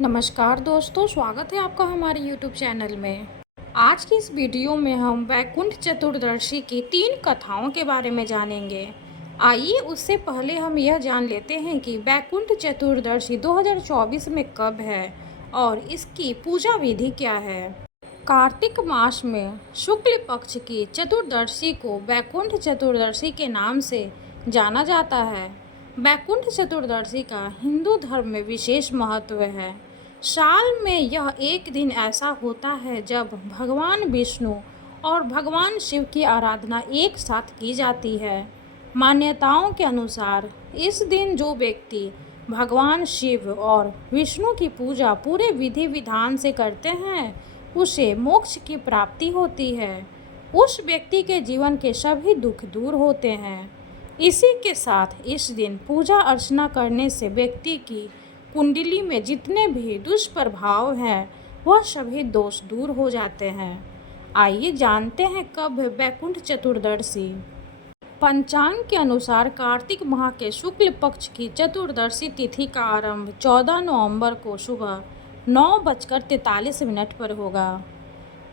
नमस्कार दोस्तों, स्वागत है आपका हमारे YouTube चैनल में। आज की इस वीडियो में हम वैकुंठ चतुर्दशी की 3 कथाओं के बारे में जानेंगे। आइए उससे पहले हम यह जान लेते हैं कि वैकुंठ चतुर्दशी 2024 में कब है और इसकी पूजा विधि क्या है। कार्तिक मास में शुक्ल पक्ष की चतुर्दशी को वैकुंठ चतुर्दशी के नाम से जाना जाता है। वैकुंठ चतुर्दशी का हिंदू धर्म में विशेष महत्व है। साल में यह एक दिन ऐसा होता है जब भगवान विष्णु और भगवान शिव की आराधना एक साथ की जाती है। मान्यताओं के अनुसार इस दिन जो व्यक्ति भगवान शिव और विष्णु की पूजा पूरे विधि विधान से करते हैं उसे मोक्ष की प्राप्ति होती है। उस व्यक्ति के जीवन के सभी दुख दूर होते हैं। इसी के साथ इस दिन पूजा अर्चना करने से व्यक्ति की कुंडली में जितने भी दुष्प्रभाव हैं वह सभी दोष दूर हो जाते हैं। आइए जानते हैं कब है वैकुंठ चतुर्दशी। पंचांग के अनुसार कार्तिक माह के शुक्ल पक्ष की चतुर्दशी तिथि का आरंभ 14 नवंबर को सुबह 9:43 पर होगा।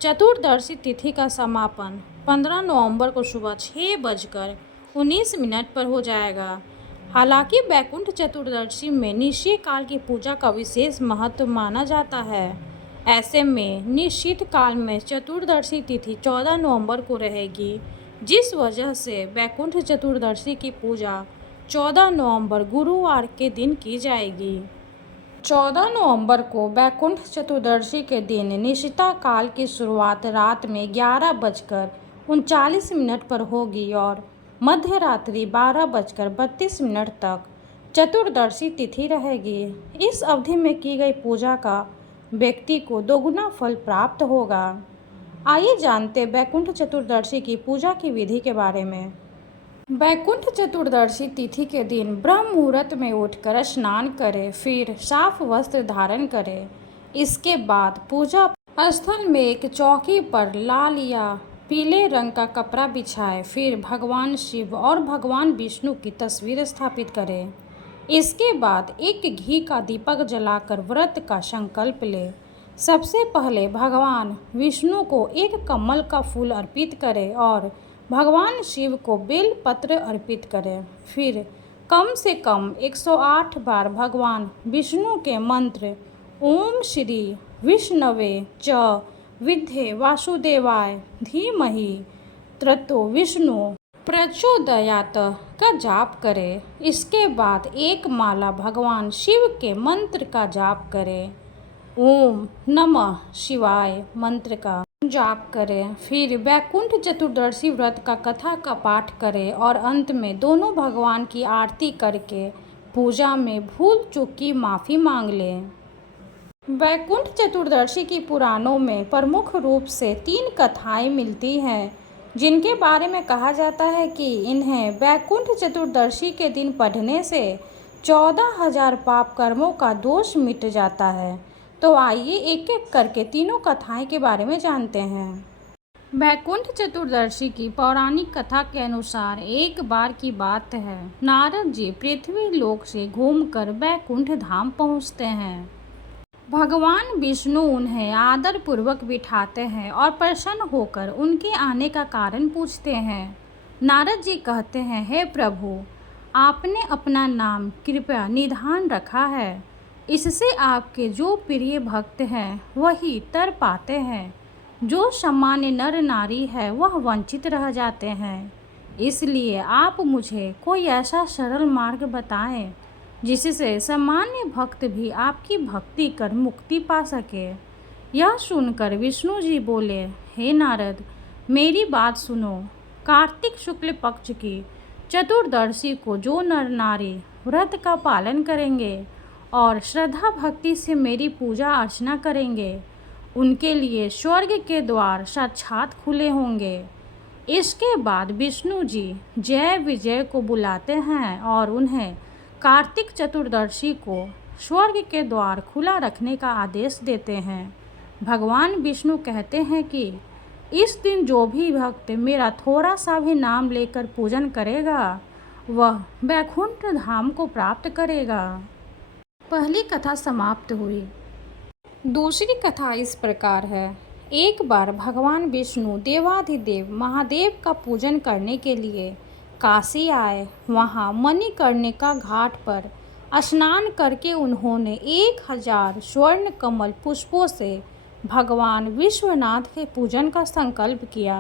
चतुर्दशी तिथि का समापन 15 नवंबर को सुबह 6:19 पर हो जाएगा। हालांकि वैकुंठ चतुर्दशी में निश्चित काल की पूजा का विशेष महत्व माना जाता है। ऐसे में निश्चित काल में चतुर्दशी तिथि 14 नवंबर को रहेगी, जिस वजह से वैकुंठ चतुर्दशी की पूजा 14 नवंबर गुरुवार के दिन की जाएगी। 14 नवंबर को वैकुंठ चतुर्दशी के दिन निशिता काल की शुरुआत रात में 11:39 पर होगी और मध्य रात्रि 12:32 तक चतुर्दशी तिथि रहेगी। इस अवधि में की गई पूजा का व्यक्ति को दोगुना फल प्राप्त होगा। आइए जानते वैकुंठ चतुर्दशी की पूजा की विधि के बारे में। वैकुंठ चतुर्दशी तिथि के दिन ब्रह्म मुहूर्त में उठकर स्नान करें, फिर साफ वस्त्र धारण करें। इसके बाद पूजा स्थल में एक चौकी पर लाल या पीले रंग का कपड़ा बिछाएं, फिर भगवान शिव और भगवान विष्णु की तस्वीर स्थापित करें। इसके बाद एक घी का दीपक जलाकर व्रत का संकल्प लें। सबसे पहले भगवान विष्णु को एक कमल का फूल अर्पित करें और भगवान शिव को बेल पत्र अर्पित करें। फिर कम से कम 108 बार भगवान विष्णु के मंत्र ओम श्री विष्णवे च विद्ये वासुदेवाय धीमहि तन्नो विष्णु प्रचोदयात् का जाप करें। इसके बाद एक माला भगवान शिव के मंत्र का जाप करें। ओम नमः शिवाय मंत्र का जाप करें। फिर वैकुंठ चतुर्दशी व्रत का कथा का पाठ करें और अंत में दोनों भगवान की आरती करके पूजा में भूल चूक की माफ़ी मांग लें। वैकुंठ चतुर्दशी की पुराणों में प्रमुख रूप से 3 कथाएं मिलती हैं, जिनके बारे में कहा जाता है कि इन्हें वैकुंठ चतुर्दशी के दिन पढ़ने से 14,000 पाप कर्मों का दोष मिट जाता है। तो आइए एक एक करके तीनों कथाएं के बारे में जानते हैं। वैकुंठ चतुर्दशी की पौराणिक कथा के अनुसार एक बार की बात है, नारद जी पृथ्वी लोक से घूमकर वैकुंठ धाम पहुंचते हैं। भगवान विष्णु उन्हें आदर पूर्वक बिठाते हैं और प्रसन्न होकर उनके आने का कारण पूछते हैं। नारद जी कहते हैं, हे प्रभु, आपने अपना नाम कृपया निधान रखा है, इससे आपके जो प्रिय भक्त हैं वही तर पाते हैं, जो सामान्य नर नारी है वह वंचित रह जाते हैं। इसलिए आप मुझे कोई ऐसा सरल मार्ग बताएं जिससे सामान्य भक्त भी आपकी भक्ति कर मुक्ति पा सके। यह सुनकर विष्णु जी बोले, हे नारद, मेरी बात सुनो। कार्तिक शुक्ल पक्ष की चतुर्दशी को जो नर नारी व्रत का पालन करेंगे और श्रद्धा भक्ति से मेरी पूजा अर्चना करेंगे, उनके लिए स्वर्ग के द्वार साक्षात खुले होंगे। इसके बाद विष्णु जी जय विजय को बुलाते हैं और उन्हें कार्तिक चतुर्दशी को स्वर्ग के द्वार खुला रखने का आदेश देते हैं। भगवान विष्णु कहते हैं कि इस दिन जो भी भक्त मेरा थोड़ा सा भी नाम लेकर पूजन करेगा वह वैकुंठ धाम को प्राप्त करेगा। पहली कथा समाप्त हुई। दूसरी कथा इस प्रकार है। एक बार भगवान विष्णु देवाधिदेव महादेव का पूजन करने के लिए काशी आए। वहाँ मणिकर्णिका घाट पर स्नान करके उन्होंने 1000 स्वर्ण कमल पुष्पों से भगवान विश्वनाथ के पूजन का संकल्प किया।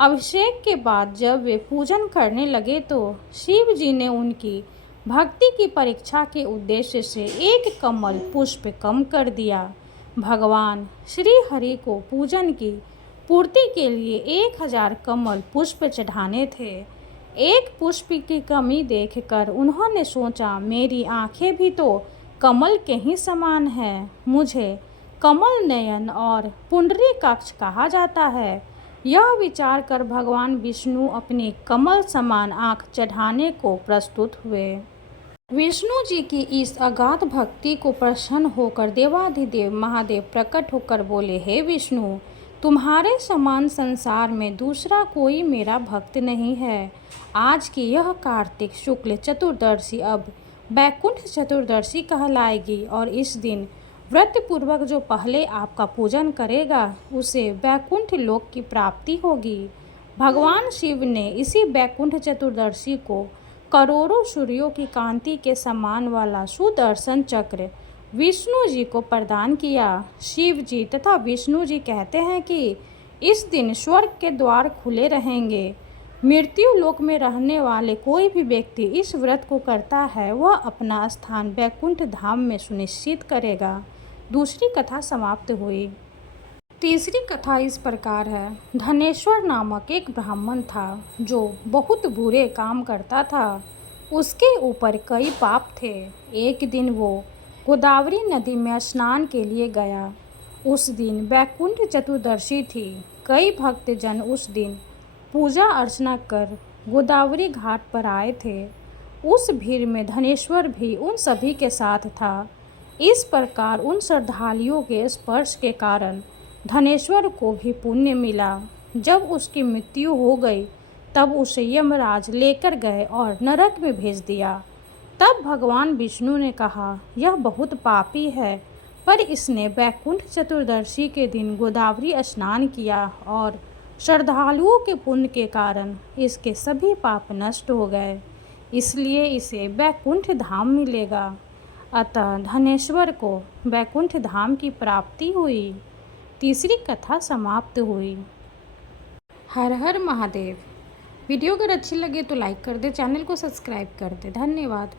अभिषेक के बाद जब वे पूजन करने लगे तो शिव जी ने उनकी भक्ति की परीक्षा के उद्देश्य से एक कमल पुष्प कम कर दिया। भगवान श्री हरि को पूजन की पूर्ति के लिए 1000 कमल पुष्प चढ़ाने थे। एक पुष्प की कमी देखकर उन्होंने सोचा, मेरी आंखें भी तो कमल के ही समान हैं। मुझे कमल नयन और पुंडरीकाक्ष कहा जाता है। यह विचार कर भगवान विष्णु अपनी कमल समान आंख चढ़ाने को प्रस्तुत हुए। विष्णु जी की इस अगाध भक्ति को प्रसन्न होकर देवाधिदेव महादेव प्रकट होकर बोले, हे विष्णु, तुम्हारे समान संसार में दूसरा कोई मेरा भक्त नहीं है। आज की यह कार्तिक शुक्ल चतुर्दशी अब बैकुंठ चतुर्दशी कहलाएगी और इस दिन व्रत पूर्वक जो पहले आपका पूजन करेगा उसे बैकुंठ लोक की प्राप्ति होगी। भगवान शिव ने इसी बैकुंठ चतुर्दशी को करोड़ों सूर्यों की कांति के समान वाला सुदर्शन चक्र विष्णु जी को प्रदान किया। शिव जी तथा विष्णु जी कहते हैं कि इस दिन स्वर्ग के द्वार खुले रहेंगे। मृत्यु लोक में रहने वाले कोई भी व्यक्ति इस व्रत को करता है वह अपना स्थान बैकुंठ धाम में सुनिश्चित करेगा। दूसरी कथा समाप्त हुई। तीसरी कथा इस प्रकार है। धनेश्वर नामक एक ब्राह्मण था जो बहुत बुरे काम करता था। उसके ऊपर कई पाप थे। एक दिन वो गोदावरी नदी में स्नान के लिए गया। उस दिन बैकुंठ चतुर्दशी थी। कई भक्तजन उस दिन पूजा अर्चना कर गोदावरी घाट पर आए थे। उस भीड़ में धनेश्वर भी उन सभी के साथ था। इस प्रकार उन श्रद्धालुओं के स्पर्श के कारण धनेश्वर को भी पुण्य मिला। जब उसकी मृत्यु हो गई तब उसे यमराज लेकर गए और नरक में भेज दिया। तब भगवान विष्णु ने कहा, यह बहुत पापी है, पर इसने बैकुंठ चतुर्दशी के दिन गोदावरी स्नान किया और श्रद्धालुओं के पुण्य के कारण इसके सभी पाप नष्ट हो गए, इसलिए इसे बैकुंठ धाम मिलेगा। अतः धनेश्वर को बैकुंठ धाम की प्राप्ति हुई। तीसरी कथा समाप्त हुई। हर हर महादेव। वीडियो अगर अच्छी लगे तो लाइक कर दे, चैनल को सब्सक्राइब कर दे। धन्यवाद।